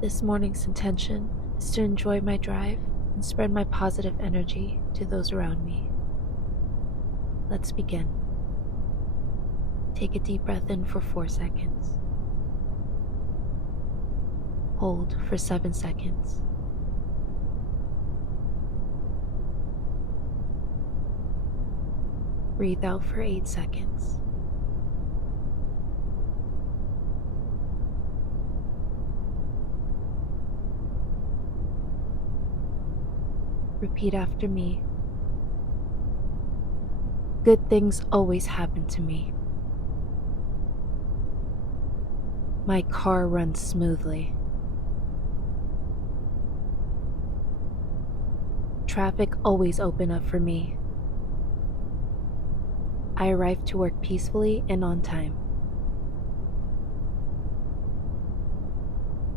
This morning's intention is to enjoy my drive and spread my positive energy to those around me. Let's begin. Take a deep breath in for 4 seconds. Hold for 7 seconds. Breathe out for 8 seconds. Repeat after me. Good things always happen to me. My car runs smoothly. Traffic always open up for me. I arrive to work peacefully and on time.